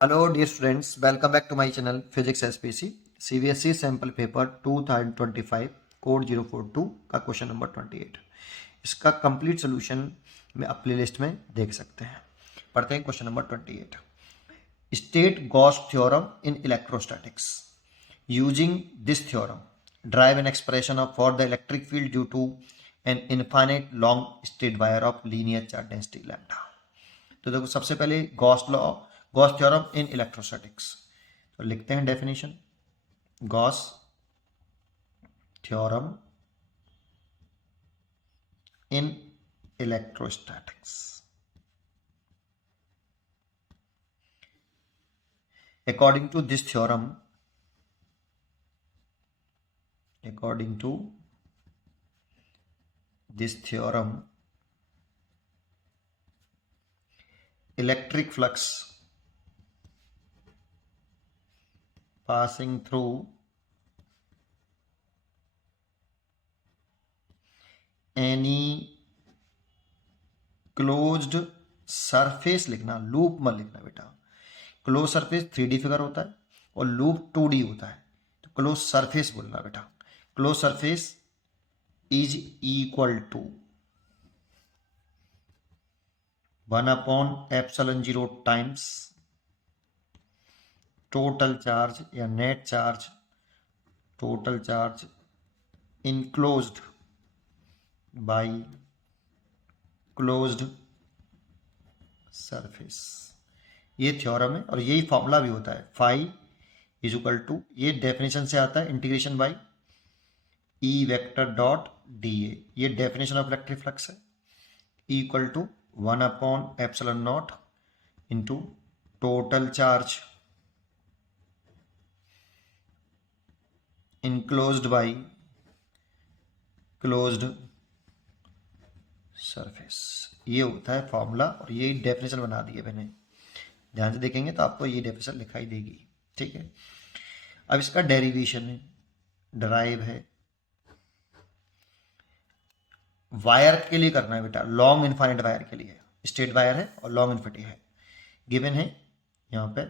Hello dear students, welcome back to my channel physics SPC CBSE sample paper 2025 code 042 का question number 28। इसका complete solution में आप play list में देख सकते हैं। पढ़ते हैं question number 28। State Gauss theorem in electrostatics. Using this theorem derive an expression of for the electric field due to an infinite long straight wire of linear charge density lambda. तो देखो, सबसे पहले गॉस थ्योरम इन इलेक्ट्रोस्टैटिक्स। तो लिखते हैं definition. Gauss theorem in electrostatics. according to this theorem electric flux passing through any closed surface, लिखना loop मत लिखना बेटा। क्लोज सरफेस 3D फिगर होता है और लूप 2D होता है, तो क्लोज सरफेस बोलना बेटा। Close surface is equal to 1/ε0 times total charge या net charge, total charge enclosed by closed surface. ये थ्योरम है और यही फॉर्मूला भी होता है। फाई इज इक्वल टू, ये डेफिनेशन से आता है, integration by E vector dot D A. ये डेफिनेशन ऑफ इलेक्ट्रिक फ्लक्स है। Equal to 1/ε0 into total charge enclosed by closed surface. ये होता है फॉर्मूला और ये डेफिनेशन बना दी है मैंने। ध्यान से देखेंगे तो आपको ये डेफिनेशन दिखाई देगी। ठीक है, अब इसका डेरिवेशन है, डराइव है। वायर के लिए करना है बेटा, लॉन्ग इनफाइनाइट वायर के लिए। स्ट्रेट वायर है और लॉन्ग इन्फिनिटी है। गिवन है यहां पे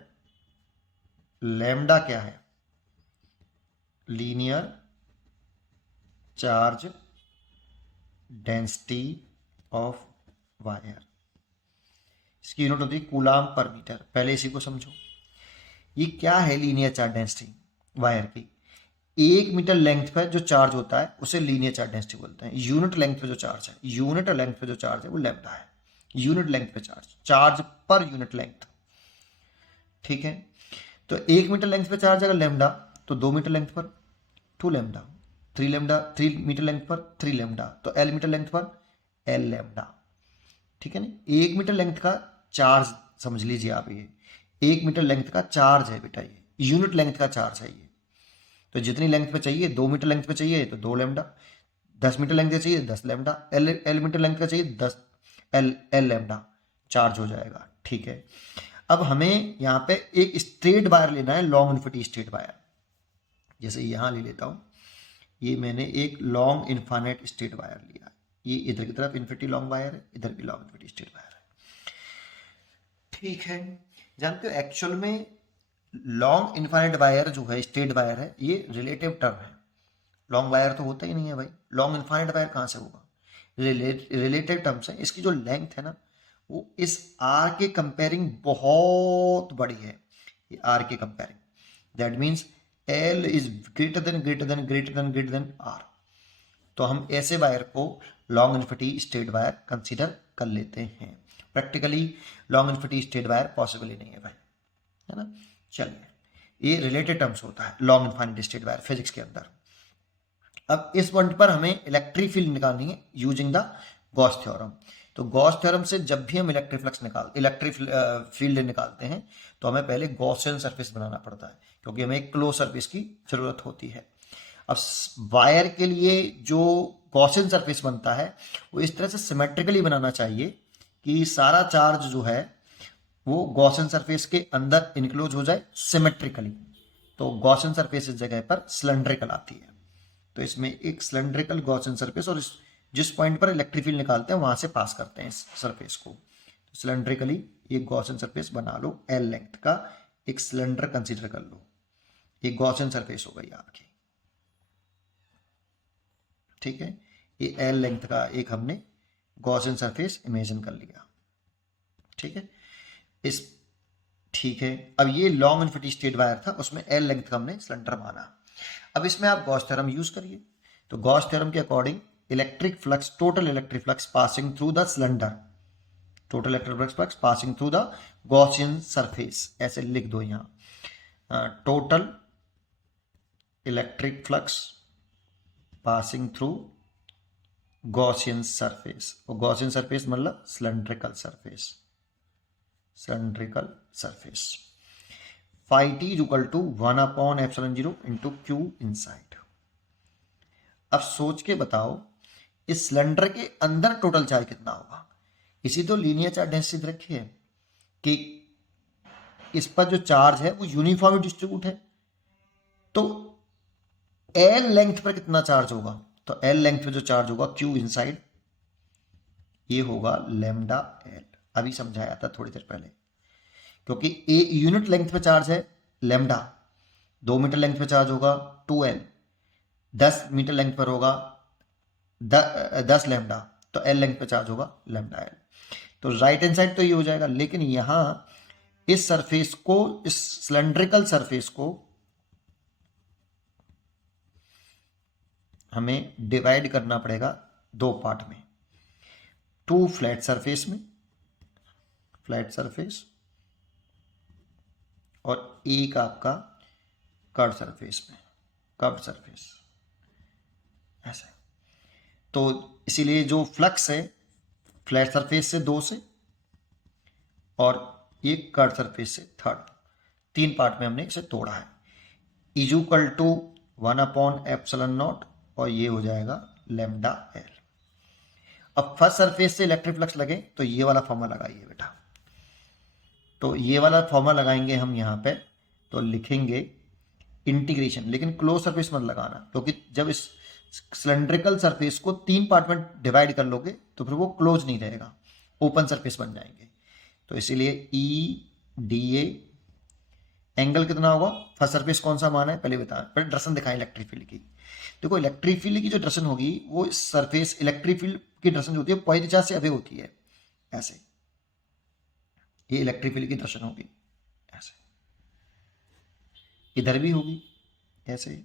लैम्डा क्या है, linear charge density of wire. इसकी यूनिट होती है कूलाम पर मीटर। पहले इसी को समझो। ये क्या है, लीनियर चार्ज डेंसिटी वायर की। 1 मीटर लेंथ पर जो चार्ज होता है उसे लीनियर चार्ज डेंसिटी बोलते हैं। यूनिट लेंथ पे जो चार्ज है, यूनिट लेंथ पे जो चार्ज है वो लैम्डा है। यूनिट लेंथ पे charge, charge per unit length. ठीक है, तो 1 मीटर लेंथ पे चार्ज अगर लैम्डा, तो 2 मीटर लेंथ पर 2 लैम्डा, 3 लैम्डा, 3 मीटर लेंथ पर 3 लैम्डा, तो एल मीटर लेंथ पर एल लैम्डा। ठीक है ना, 1 मीटर लेंथ का चार्ज समझ लीजिए आप। ये 1 मीटर लेंथ का चार्ज है बेटा, ये यूनिट लेंथ का चार्ज है ये। तो जितनी लेंथ पे चाहिए, 2 मीटर लेंथ पे चाहिए तो 2 लैम्डा, 10 मीटर लेंथ पे चाहिए 10 लैम्डा, एल मीटर लेंथ का चाहिए 10 एल लैम्डा चार्ज हो जाएगा। ठीक है, अब हमें यहाँ पे एक स्ट्रेट वायर लेना है, लॉन्ग इन्फिनिटी स्ट्रेट वायर। जैसे यहाँ ले लेता हूँ, ये मैंने एक लॉन्ग इनफाइनाइट स्ट्रेट वायर लिया। ये इधर की तरफ इन्फिनिटी लॉन्ग वायर है, इधर भी लॉन्ग इन्फिनिटी स्ट्रेट वायर है। ठीक है, जानते हो एक्चुअल में लॉन्ग इनफाइनाइट वायर जो है, स्ट्रेट वायर है, ये रिलेटिव टर्म है। लॉन्ग वायर तो होता ही नहीं है भाई, लॉन्ग इनफाइनाइट वायर कहाँ से होगा। रिलेटिव टर्म्स है। इसकी जो लेंथ है ना, वो इस आर के कंपेयरिंग बहुत बड़ी है। ये आर के comparing, that means L is greater than greater than greater than greater than R. तो हम ऐसे वायर को long infinity straight wire consider कर लेते हैं। Practically long infinity straight wire possible ही नहीं है भाई, है ना। चलिए, ये रिलेटेड टर्म्स होता है long infinite straight wire physics के अंदर। अब इस पॉइंट पर हमें इलेक्ट्रिक फील्ड निकालनी है यूजिंग द गॉस थ्योरम। तो गॉस थ्योरम से जब भी हम इलेक्ट्रिक फील्ड निकालते हैं, तो हमें पहले गॉसियन सरफेस बनाना पड़ता है, क्योंकि हमें एक क्लोज सरफेस की जरूरत होती है। अब वायर के लिए जो गॉसियन सरफेस बनता है, वो इस तरह से सिमेट्रिकली बनाना चाहिए कि सारा चार्ज जो है वो गॉसियन सरफेस के अंदर इनक्लोज हो जाए सिमेट्रिकली। तो गॉसियन सरफेस इस जगह पर सिलेंड्रिकल आती है। तो इसमें एक सिलेंड्रिकल गॉसियन सरफेस, और जिस पॉइंट पर इलेक्ट्रिक फील्ड निकालते हैं वहां से पास करते हैं इस सरफेस को। तो सिलेंड्रिकली ये गॉसियन सरफेस बना लो एल लेंथ का, एक सिलेंडर कंसीडर कर लो, ये गॉसियन सरफेस हो गई आपकी, ठीक है। ये एल लेंथ का एक हमने गॉसियन सरफेस इमेजिन कर लिया, ठीक है। इस ठीक है, अब ये लॉन्ग इनफिनिटी स्ट्रेट वायर था, उसमें एल लेंथ का हमने सिलेंडर माना। अब इसमें आप गॉस थ्योरम यूज करिए। तो गॉस थ्योरम के according electric flux, total electric flux passing through the cylinder, total electric flux passing through the Gaussian surface, ऐसे लिख दो यहाँ, total electric flux passing through Gaussian surface, और गॉसियन सरफेस मतलब cylindrical surface, cylindrical surface. phi t is equal to 1 upon epsilon 0 into q inside। अब सोच के बताओ इस सिलेंडर के अंदर टोटल चार्ज कितना होगा। इसी तो लीनियर चार्ज डेंसिटी रखी है कि इस पर जो चार्ज है वो यूनिफॉर्मली डिस्ट्रीब्यूट है, तो एल लेंथ पर कितना चार्ज होगा, तो एल लेंथ पे जो चार्ज होगा q इनसाइड, ये होगा लैम्डा एल। अभी समझाया था थोड़ी देर पहले, क्योंकि ए यूनिट लेंथ पे चार्ज है लैम्डा, 2 मीटर लेंथ पे चार्ज होगा 2l, 10 मीटर लेंथ पर होगा 10 लैम्डा, तो एल लेंथ पे चार्ज होगा लैम्डा एल। तो राइट हैंड साइड तो ये हो जाएगा, लेकिन यहां इस सरफेस को, इस सिलेंड्रिकल सरफेस को हमें डिवाइड करना पड़ेगा 2 पार्ट में, 2 फ्लैट सरफेस में, फ्लैट सरफेस, और एक आपका कर्व सरफेस में, कर्व सरफेस, ऐसे। तो इसीलिए जो फ्लक्स है फ्लैट सरफेस से 2 से, और ये कर्व सरफेस से 3rd, 3 पार्ट में हमने इसे तोड़ा है। Equal to 1 upon epsilon naught, और ये हो जाएगा लैम्डा एल। अब फर्स्ट सरफेस से इलेक्ट्रिक फ्लक्स लगे तो ये वाला फॉर्मूला लगाइए बेटा, तो ये वाला फॉर्मूला लगाएंगे हम यहाँ पे, तो लिखेंगे इंटीग्रेशन, लेकिन क्लोज सरफेस मत लगाना, क्योंकि जब इस सिलेंड्रिकल सरफेस को 3 पार्ट में डिवाइड कर लोगे तो फिर वो क्लोज नहीं रहेगा, ओपन सरफेस बन जाएंगे। तो इसीलिए ई डी ए, एंगल कितना होगा, फर्स्ट सरफेस कौन सा माना है पहले बता, पहले डायरेक्शन दिखाएं इलेक्ट्रिक फील्ड की। देखो इलेक्ट्रिक फील्ड की जो डायरेक्शन होगी वो इस सरफेस, इलेक्ट्रिक फील्ड की डायरेक्शन जो होती है पॉइंट चार्ज से अवे होती है, ऐसे, ये इलेक्ट्रिक फील्ड की डायरेक्शन होगी, ऐसे, इधर भी होगी ऐसे।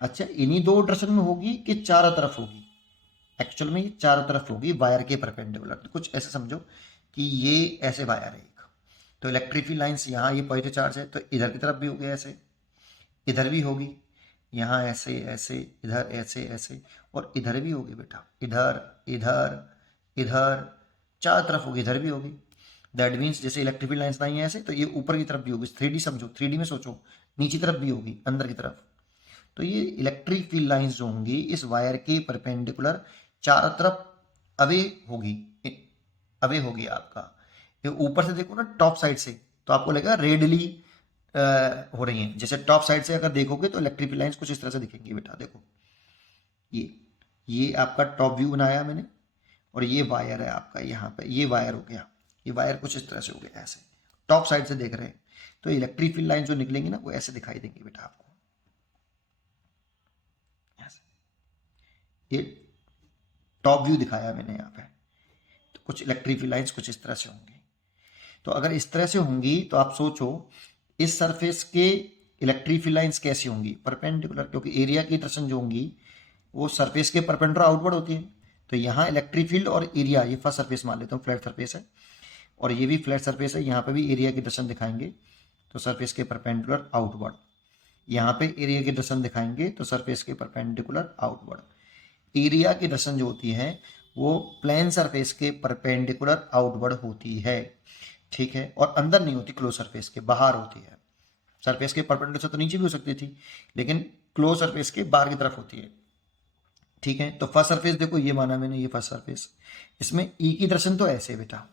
अच्छा, इन्हीं 2 डायरेक्शन में होगी कि चारों तरफ होगी, एक्चुअल में ये चारों तरफ होगी वायर के परपेंडिकुलर। तो कुछ ऐसे समझो कि ये ऐसे वायर है एक, तो इलेक्ट्रिक फील्ड लाइंस यहाँ, ये पॉजिटिव चार्ज है तो इधर की तरफ भी होगी ऐसे, इधर भी होगी, यहाँ ऐसे ऐसे, इधर ऐसे ऐसे, और इधर भी होगी बेटा, इधर इधर इधर, चारों तरफ होगी, इधर भी होगी। दैट मीन्स जैसे इलेक्ट्रिक फील्ड लाइंस नहीं है ऐसे, तो ये ऊपर की तरफ भी होगी, 3D समझो, 3D में सोचो, नीचे तरफ भी होगी, अंदर की तरफ। तो ये इलेक्ट्रिक फील्ड लाइंस जो होंगी इस वायर के परपेंडिकुलर चारों तरफ अवे होगी, अवे होगी आपका। ये ऊपर से देखो ना टॉप साइड से, तो आपको लगेगा रेडली हो रही हैं। जैसे टॉप साइड से अगर देखोगे तो इलेक्ट्रिक फील्ड लाइंस कुछ इस तरह से दिखेंगी बेटा, देखो ये आपका टॉप व्यू बनाया मैंने, और ये वायर है आपका, यहाँ पे ये वायर हो गया, ये वायर कुछ इस तरह से हो गया ऐसे, टॉप साइड से देख रहे हैं, तो इलेक्ट्रिक फील्ड लाइन जो निकलेंगी ना वो ऐसे दिखाई देंगी बेटा आपको, ये टॉप व्यू दिखाया मैंने यहाँ पे। तो कुछ इलेक्ट्रिक फील्ड लाइंस कुछ इस तरह से होंगी। तो अगर इस तरह से होंगी तो आप सोचो इस सरफेस के इलेक्ट्रिक फील्ड लाइंस कैसी होंगी, परपेंडिकुलर, क्योंकि एरिया की डायरेक्शन जो होंगी वो सरफेस के परपेंडिकुलर आउटवर्ड होती है। तो यहाँ इलेक्ट्रिक फील्ड और एरिया, ये फर्स्ट सरफेस मान लेता हूँ, फ्लैट सरफेस है, और ये भी फ्लैट सरफेस है, यहाँ पे भी एरिया की डायरेक्शन दिखाएंगे तो सरफेस के परपेंडिकुलर आउटवर्ड, यहाँ पे एरिया की डायरेक्शन दिखाएंगे तो सरफेस के परपेंडिकुलर आउटवर्ड। एरिया की डायरेक्शन जो होती है वो प्लेन सरफेस के परपेंडिकुलर आउटवर्ड होती है, ठीक है, और अंदर नहीं होती, क्लोज सरफेस के बाहर होती है। सरफेस के परपेंडिकुलर से तो नीचे भी हो सकती थी, लेकिन क्लोज सरफेस के बाहर की तरफ होती है, ठीक है। तो फर्स्ट सरफेस देखो ये माना मैंने, ये फर्स्ट सरफेस, इसमें ई की डायरेक्शन तो ऐसे बेटा,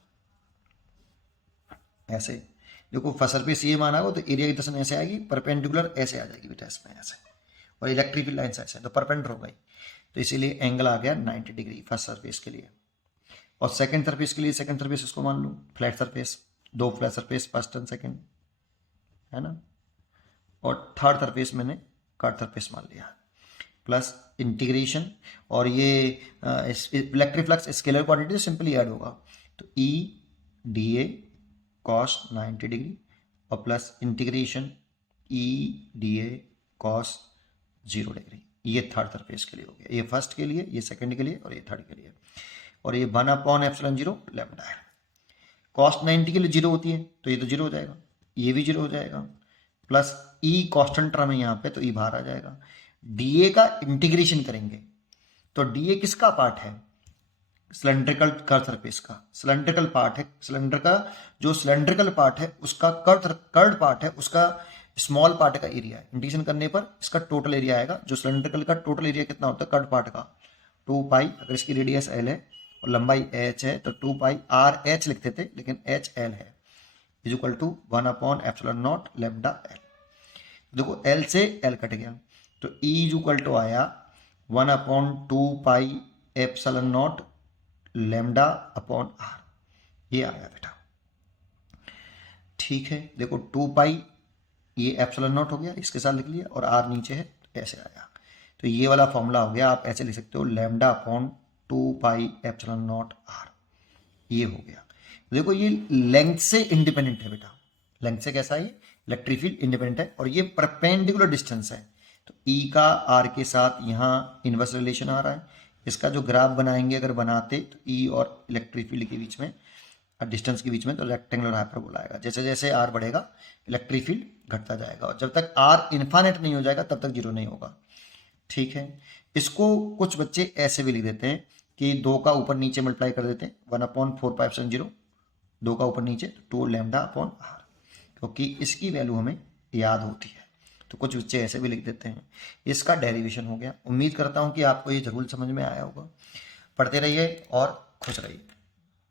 ऐसे देखो, फर्स्ट सरफेस ये माना हो तो एरिया की डायरेक्शन ऐसे आएगी, परपेंडिकुलर ऐसे आ जाएगी बेटा इसमें ऐसे, और इलेक्ट्रिक फील्ड लाइंस ऐसे, तो परपेंडिकुलर हो गई, तो इसीलिए एंगल आ गया 90 डिग्री फर्स्ट सरफेस के लिए। और सेकंड सरफेस के लिए, सेकंड सरफेस इसको मान लो flat surface, 2 flat surface first and second, है ना, और थर्ड सरफेस मैंने कर्व सरफेस मान लिया, प्लस इंटीग्रेशन, और ये electric flux scalar quantity simply add होगा, तो E D A cos 90 degree और plus integration E D A cos 0 degree. ये थर्ड सरफेस के लिए हो गया, ये फर्स्ट के लिए, ये सेकंड के लिए और ये थर्ड के लिए, और ये 1/ε0 लैम्डा है। कॉस 90 के लिए 0 होती है तो ये तो 0 हो जाएगा, ये भी 0 हो जाएगा, प्लस ई कॉन्स्टेंट टर्म है यहाँ पे तो ई बाहर आ जाएगा। डी ए का इंटीग्रेशन करेंगे तो डी ए किसका पार्ट है, सिलेंड्रिकल कर्व सरफेस का, सिलेंड्रिकल पार्ट है, सिलेंडर का जो सिलेंड्रिकल पार्ट है उसका कर्व पार्ट है, उसका स्मॉल पार्ट का एरिया है। इंटीग्रेशन करने पर इसका टोटल एरिया आएगा, जो सिलेंड्रिकल का टोटल एरिया कितना होता है कर्व पार्ट का, 2 पाई, अगर इसकी रेडियस एल है और लंबाई एच है तो 2 पाई आर एच लिखते थे, लेकिन एच एल है, is equal to 1/ε0 lambda L. देखो एल से एल कट गया तो ई इज इक्वल टू आया 1/2 पाई ε0 लैम्डा अपॉन आर, ये आया बेटा। ठीक है, देखो 2 पाई ये ε0 हो गया, इसके साथ लिख लिया, और आर नीचे है ऐसे आया, तो ये वाला फॉर्मूला हो गया, आप ऐसे लिख सकते हो लैम्डा अपॉन 2 पाई ε0 आर, ये हो गया। देखो ये लेंथ से इंडिपेंडेंट है बेटा, लेंथ से कैसा है, इलेक्ट्रिक फील्ड इंडिपेंडेंट है, और ये परपेंडिकुलर डिस्टेंस है, तो ई का आर के साथ यहाँ इनवर्स रिलेशन आ रहा है। इसका जो ग्राफ बनाएंगे अगर बनाते तो ई और इलेक्ट्रिक फील्ड के बीच में, डिस्टेंस के बीच में, तो रेक्टेंगुलर हाइपरबोला आएगा। जैसे जैसे आर बढ़ेगा इलेक्ट्रिक फील्ड घटता जाएगा, और जब तक आर इन्फानेट नहीं हो जाएगा तब तक जीरो नहीं होगा। ठीक है, इसको कुछ बच्चे ऐसे भी लिख देते हैं कि 2 का ऊपर नीचे मल्टीप्लाई कर देते हैं, 1/4πε0, 2 का ऊपर नीचे 2 लैम्डा अपॉन आर, क्योंकि इसकी वैल्यू हमें याद होती है, तो कुछ बच्चे ऐसे भी लिख देते हैं। इसका डेरिवेशन हो गया। उम्मीद करता हूँ कि आपको ये जरूर समझ में आया होगा। पढ़ते रहिए और खुश रहिए।